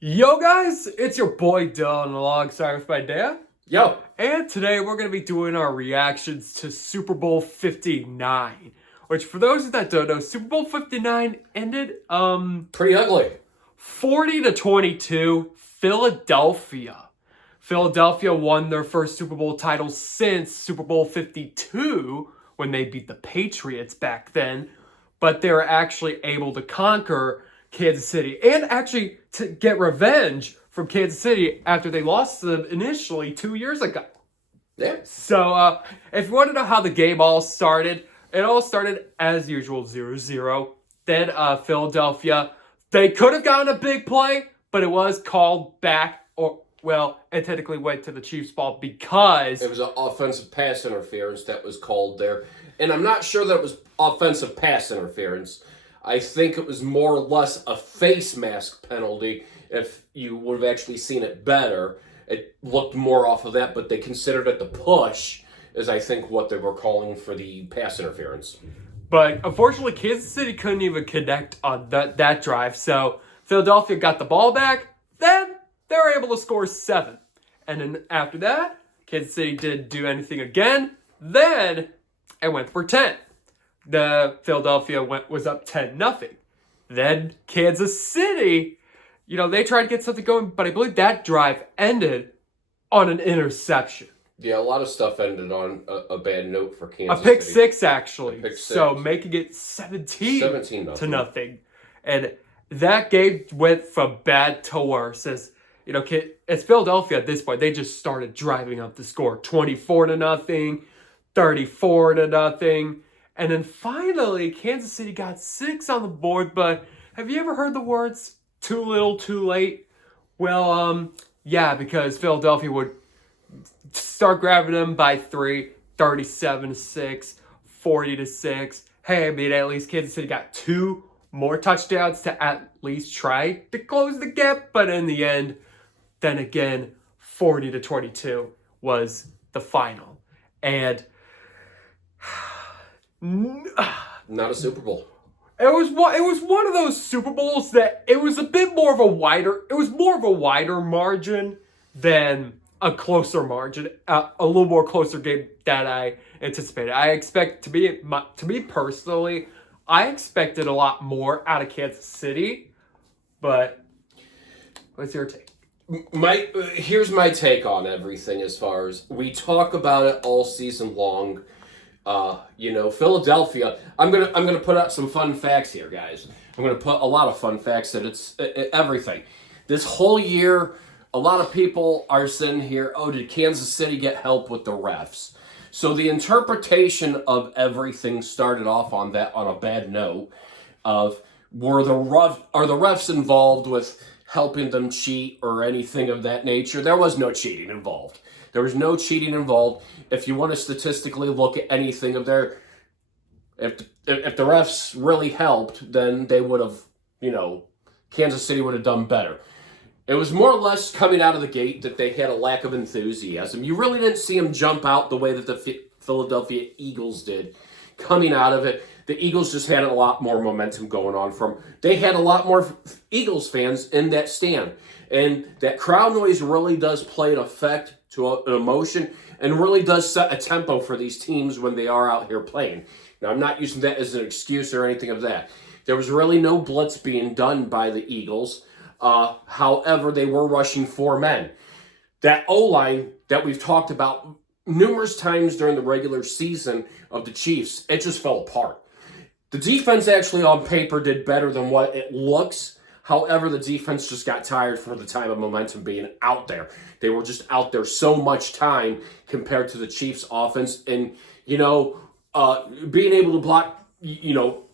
Yo guys, it's your boy Dylan alongside with my dad. Yo, And today we're going to be doing our reactions to Super Bowl 59. Which for those that don't know, Super Bowl 59 ended pretty ugly. 40 to 22 Philadelphia. Philadelphia won their first Super Bowl title since Super Bowl 52 when they beat the Patriots back then, but they were actually able to conquer Kansas City and actually to get revenge from Kansas City after they lost to them initially 2 years ago. Yeah. So, if you want to know how the game all started, it all started as usual 0-0. Then, Philadelphia, they could have gotten a big play, but it was called back, it technically went to the Chiefs' ball because It was an offensive pass interference that was called there. And I'm not sure that it was offensive pass interference. I think it was more or less a face mask penalty. If you would have actually seen it better, it looked more off of that, but they considered it the push, is I think what they were calling for the pass interference. But unfortunately, Kansas City couldn't even connect on that drive. So Philadelphia got the ball back. Then they were able to score 7. And then after that, Kansas City didn't do anything again. Then it went for 10. The Philadelphia was up 10-0. Then Kansas City, they tried to get something going, but I believe that drive ended on an interception. Yeah, a lot of stuff ended on a bad note for A Kansas pick City. six, actually. A pick six. So making it 17 17 to nothing. And that game went from bad to worse. As Philadelphia at this point, they just started driving up the score 24 to nothing, 34 to nothing. And then finally, Kansas City got 6 on the board. But have you ever heard the words too little, too late? Well, yeah, because Philadelphia would start grabbing them by 3, 37 to 6, 40 to 6. Hey, I mean, at least Kansas City got 2 more touchdowns to at least try to close the gap. But in the end, then again, 40 to 22 was the final. And Not a Super Bowl. it was one of those Super Bowls that it was more of a wider margin than a closer margin, a little more closer game that I anticipated. I expect to me personally, I expected a lot more out of Kansas City, but what's your take? Here's my take on everything. As far as we talk about it all season long, Philadelphia. I'm gonna put out some fun facts here, guys. I'm gonna put a lot of fun facts that it's everything. This whole year, a lot of people are sitting here. Oh, did Kansas City get help with the refs? So the interpretation of everything started off on a bad note of are the refs involved with helping them cheat or anything of that nature? There was no cheating involved. There was no cheating involved. If you want to statistically look at anything of their, if the refs really helped, then they would have, Kansas City would have done better. It was more or less coming out of the gate that they had a lack of enthusiasm. You really didn't see them jump out the way that the Philadelphia Eagles did coming out of it. The Eagles just had a lot more momentum going on they had a lot more Eagles fans in that stand. And that crowd noise really does play an effect to an emotion and really does set a tempo for these teams when they are out here playing. Now, I'm not using that as an excuse or anything of that. There was really no blitz being done by the Eagles. However, they were rushing 4 men. That O-line that we've talked about numerous times during the regular season of the Chiefs, it just fell apart. The defense actually on paper did better than what it looks. However, the defense just got tired for the time of momentum being out there. They were just out there so much time compared to the Chiefs offense. And, being able to block, DeAndre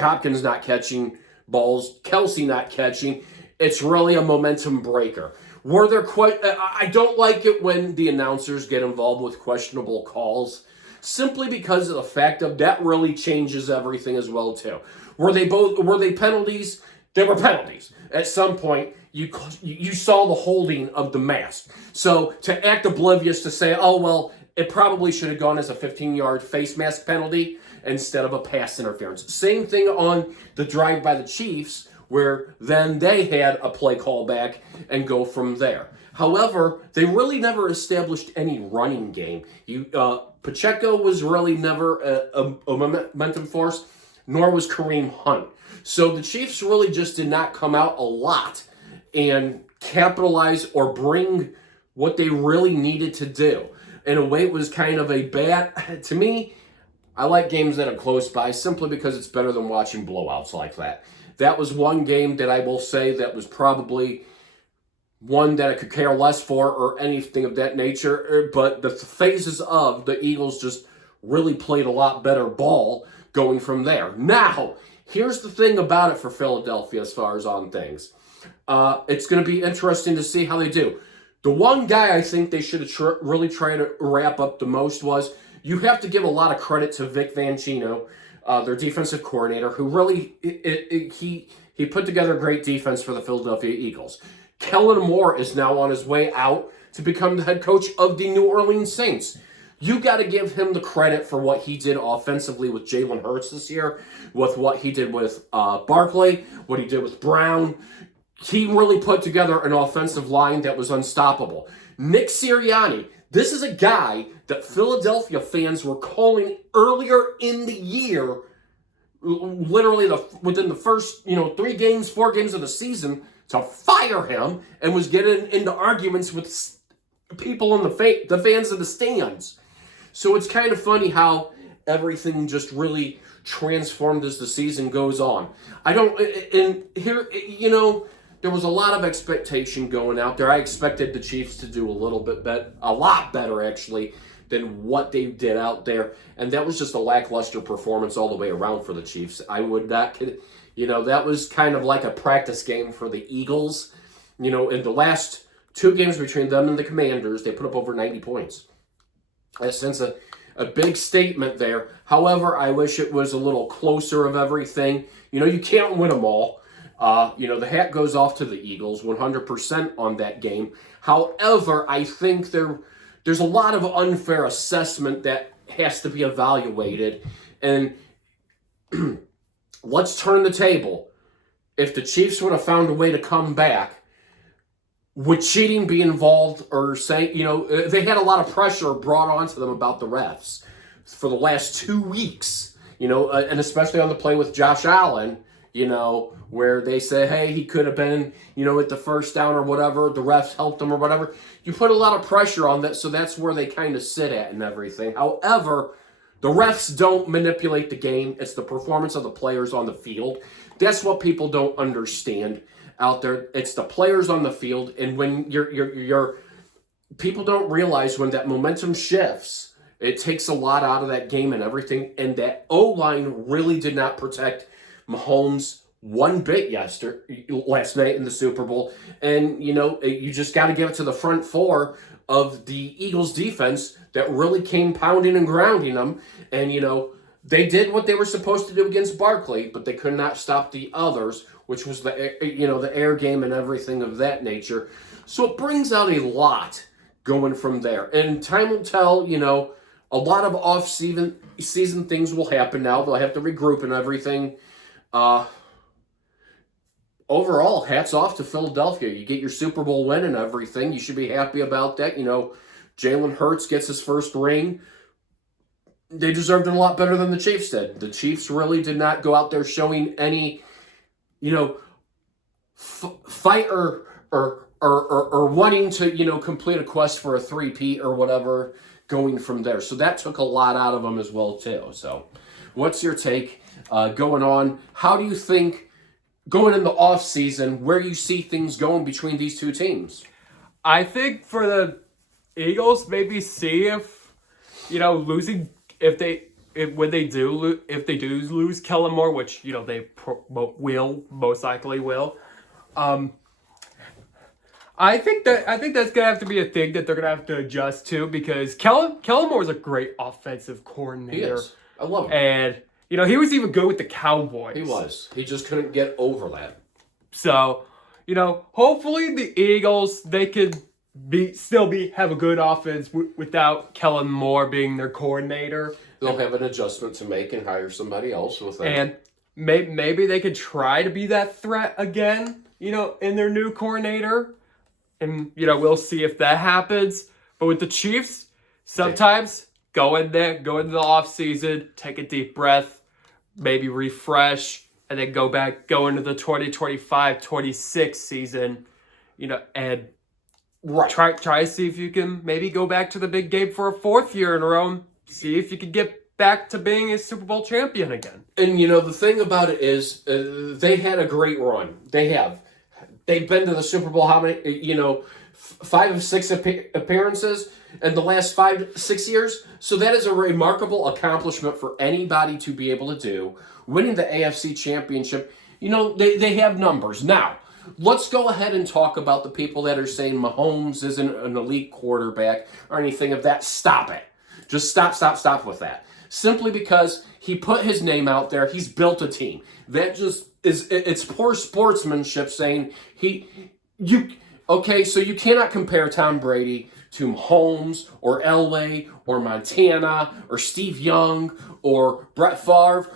Hopkins not catching balls, Kelsey not catching, it's really a momentum breaker. Were there I don't like it when the announcers get involved with questionable calls, simply because of the fact of that really changes everything as well too. Were they penalties? They were penalties. At some point, you saw the holding of the mask. So to act oblivious to say, oh well, it probably should have gone as a 15-yard face mask penalty instead of a pass interference. Same thing on the drive by the Chiefs where then they had a play call back and go from there. However, they really never established any running game. Pacheco was really never a momentum force, nor was Kareem Hunt. So the Chiefs really just did not come out a lot and capitalize or bring what they really needed to do. In a way, it was kind of a bad, to me, I like games that are close by simply because it's better than watching blowouts like that. That was one game that I will say that was probably one that I could care less for or anything of that nature. But the phases of the Eagles just really played a lot better ball going from there. Now, here's the thing about it for Philadelphia as far as on things. It's going to be interesting to see how they do. The one guy I think they should have really tried to wrap up the most was, you have to give a lot of credit to Vic Fangio, their defensive coordinator, who really, he put together a great defense for the Philadelphia Eagles. Kellen Moore is now on his way out to become the head coach of the New Orleans Saints. You got to give him the credit for what he did offensively with Jalen Hurts this year, with what he did with Barkley, what he did with Brown. He really put together an offensive line that was unstoppable. Nick Sirianni, this is a guy that Philadelphia fans were calling earlier in the year, literally within the first 4 games of the season, to fire him, and was getting into arguments with people in the fans in the stands. So it's kind of funny how everything just really transformed as the season goes on. There was a lot of expectation going out there. I expected the Chiefs to do a lot better actually, than what they did out there. And that was just a lackluster performance all the way around for the Chiefs. I would not, that was kind of like a practice game for the Eagles. In the last 2 games between them and the Commanders, they put up over 90 points. I sense a big statement there. However, I wish it was a little closer of everything. You can't win them all. The hat goes off to the Eagles 100% on that game. However, I think there's a lot of unfair assessment that has to be evaluated. And let's turn the table. If the Chiefs would have found a way to come back, would cheating be involved, or saying, they had a lot of pressure brought onto them about the refs for the last 2 weeks, and especially on the play with Josh Allen, where they say, hey, he could have been, at the first down or whatever, the refs helped him or whatever. You put a lot of pressure on that, so that's where they kind of sit at and everything. However, the refs don't manipulate the game. It's the performance of the players on the field. That's what people don't understand out there. It's the players on the field, and when you're people don't realize when that momentum shifts, it takes a lot out of that game and everything, and that O-line really did not protect Mahomes one bit last night in the Super Bowl. And, you just got to give it to the front 4 of the Eagles defense that really came pounding and grounding them. And, they did what they were supposed to do against Barkley, but they could not stop the others, which was the air game and everything of that nature. So it brings out a lot going from there. And time will tell, a lot of off-season things will happen now. They'll have to regroup and everything. Overall, hats off to Philadelphia. You get your Super Bowl win and everything. You should be happy about that. Jalen Hurts gets his first ring. They deserved it a lot better than the Chiefs did. The Chiefs really did not go out there showing any, fight or wanting to, complete a quest for a 3-peat or whatever going from there. So that took a lot out of them as well, too. So what's your take going on? How do you think, going in the offseason, where you see things going between these two teams? I think for the Eagles, maybe see if, losing, if they do lose Kellen Moore, which, they most likely will. I think that's gonna have to be a thing that they're gonna have to adjust to, because Kellen Moore is a great offensive coordinator. He is. I love him. And he was even good with the Cowboys. He was. He just couldn't get over that. So, hopefully the Eagles, they could have a good offense without Kellen Moore being their coordinator. They'll have an adjustment to make and hire somebody else with that. And maybe they could try to be that threat again, in their new coordinator. And, we'll see if that happens. But with the Chiefs, sometimes go into the offseason, take a deep breath, maybe refresh, and then go into the 2025-26 season, and try to see if you can maybe go back to the big game for a fourth year in a row. See if you can get back to being a Super Bowl champion again. And, the thing about it is they had a great run. They've been to the Super Bowl how many, 5 of 6 appearances in the last 5-6 years. So that is a remarkable accomplishment for anybody to be able to do. Winning the AFC Championship, they have numbers. Now, let's go ahead and talk about the people that are saying Mahomes isn't an elite quarterback or anything of that. Stop it. Just stop with that. Simply because he put his name out there, he's built a team. That just it's poor sportsmanship saying so you cannot compare Tom Brady to Mahomes or Elway or Montana or Steve Young or Brett Favre.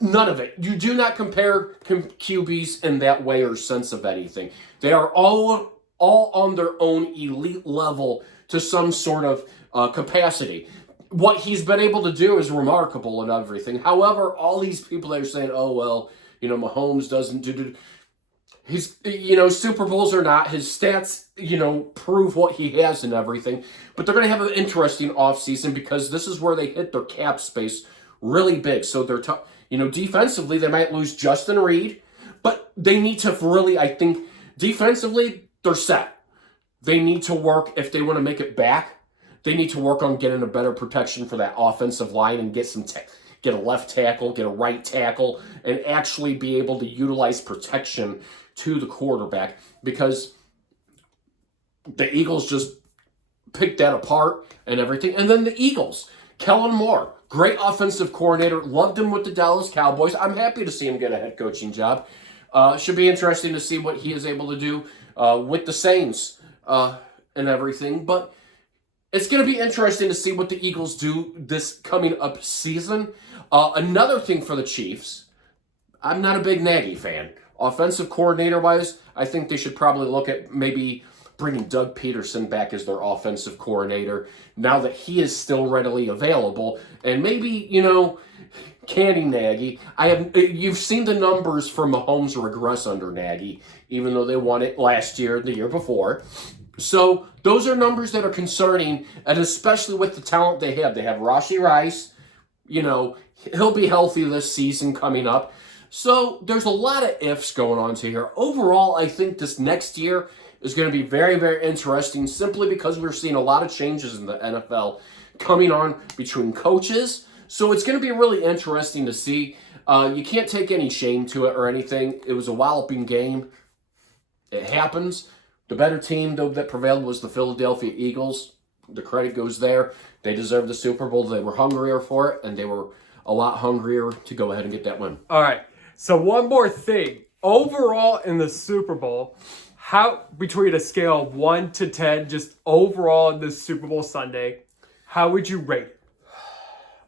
None of it. You do not compare QBs in that way or sense of anything. They are all on their own elite level to some sort of capacity. What he's been able to do is remarkable and everything. However, all these people that are saying, oh, well, Mahomes doesn't do... He's, Super Bowls or not, his stats, prove what he has and everything. But they're going to have an interesting offseason because this is where they hit their cap space really big. So they're, defensively, they might lose Justin Reed. But they need to really, I think, defensively, they're set. They need to work, if they want to make it back, they need to work on getting a better protection for that offensive line and get get a left tackle, get a right tackle, and actually be able to utilize protection to the quarterback, because the Eagles just picked that apart and everything. And then the Eagles, Kellen Moore, great offensive coordinator, loved him with the Dallas Cowboys. I'm happy to see him get a head coaching job. Should be interesting to see what he is able to do with the Saints and everything. But it's going to be interesting to see what the Eagles do this coming up season. Another thing for the Chiefs, I'm not a big Nagy fan. Offensive coordinator-wise, I think they should probably look at maybe bringing Doug Peterson back as their offensive coordinator now that he is still readily available. And maybe, canning Nagy. You've seen the numbers for Mahomes regress under Nagy, even though they won it last year, the year before. So those are numbers that are concerning, and especially with the talent they have. They have Rashee Rice. He'll be healthy this season coming up. So there's a lot of ifs going on to here. Overall, I think this next year is going to be very, very interesting simply because we're seeing a lot of changes in the NFL coming on between coaches. So it's going to be really interesting to see. You can't take any shame to it or anything. It was a walloping game. It happens. The better team that prevailed was the Philadelphia Eagles. The credit goes there. They deserved the Super Bowl. They were hungrier for it, and they were a lot hungrier to go ahead and get that win. All right. So one more thing. Overall in the Super Bowl, how, between a scale of 1 to 10, just overall in this Super Bowl Sunday, how would you rate it?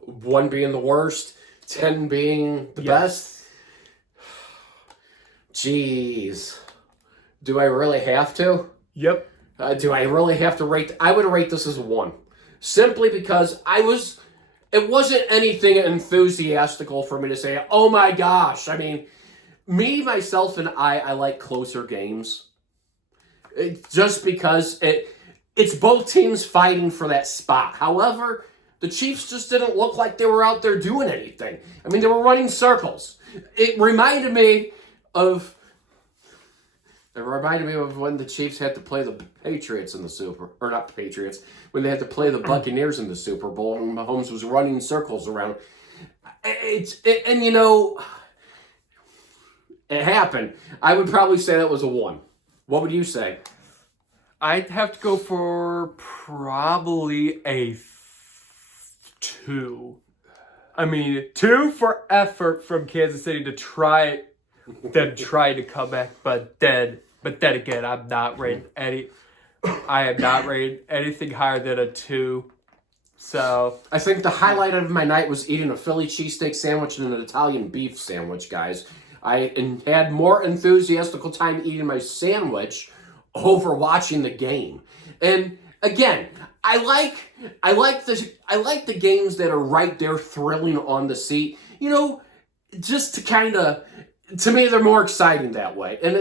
1 being the worst, 10 being the best? Jeez. Do I really have to? Yep. Do I really have to rate? I would rate this as a 1. Simply because it wasn't anything enthusiastical for me to say, oh my gosh. I mean, me, myself, and I like closer games. Just because it's both teams fighting for that spot. However, the Chiefs just didn't look like they were out there doing anything. I mean, they were running circles. It reminded me of when the Chiefs had to play the Patriots in the when they had to play the Buccaneers in the Super Bowl, and Mahomes was running circles around. It happened. I would probably say that was a 1. What would you say? I'd have to go for probably a 2. I mean, 2 for effort from Kansas City to try to come back, but then again, I am not rated anything higher than a 2. So I think the highlight of my night was eating a Philly cheesesteak sandwich and an Italian beef sandwich, guys. I had more enthusiastical time eating my sandwich over watching the game. And again, I like the games that are right there thrilling on the seat. You know, just to kind of, to me, they're more exciting that way. And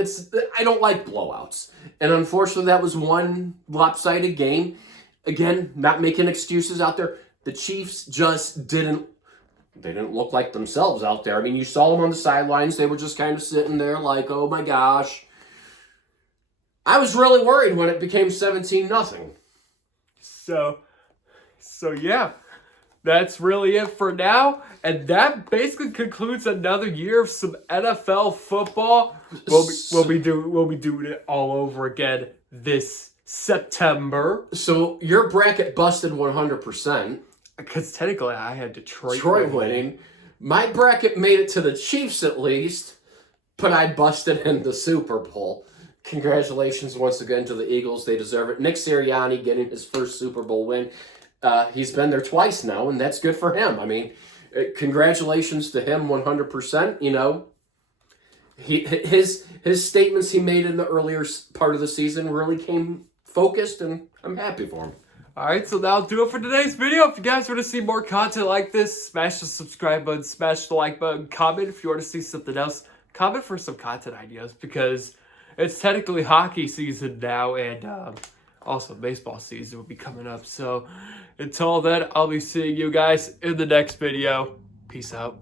I don't like blowouts. And unfortunately, that was one lopsided game. Again, not making excuses out there. The Chiefs just didn't look like themselves out there. I mean, you saw them on the sidelines. They were just kind of sitting there like, oh my gosh. I was really worried when it became 17-0. So yeah, that's really it for now. And that basically concludes another year of some NFL football. We'll be doing it all over again this September. So your bracket busted 100%. Because technically I had Detroit winning. My bracket made it to the Chiefs at least, but I busted in the Super Bowl. Congratulations once again to the Eagles. They deserve it. Nick Sirianni getting his first Super Bowl win. He's been there twice now, and that's good for him. I mean, congratulations to him 100%. You know, his statements he made in the earlier part of the season really came focused, and I'm happy for him. Alright, so that'll do it for today's video. If you guys want to see more content like this, smash the subscribe button, smash the like button, comment if you want to see something else. Comment for some content ideas, because it's technically hockey season now, and also baseball season will be coming up. So until then, I'll be seeing you guys in the next video. Peace out.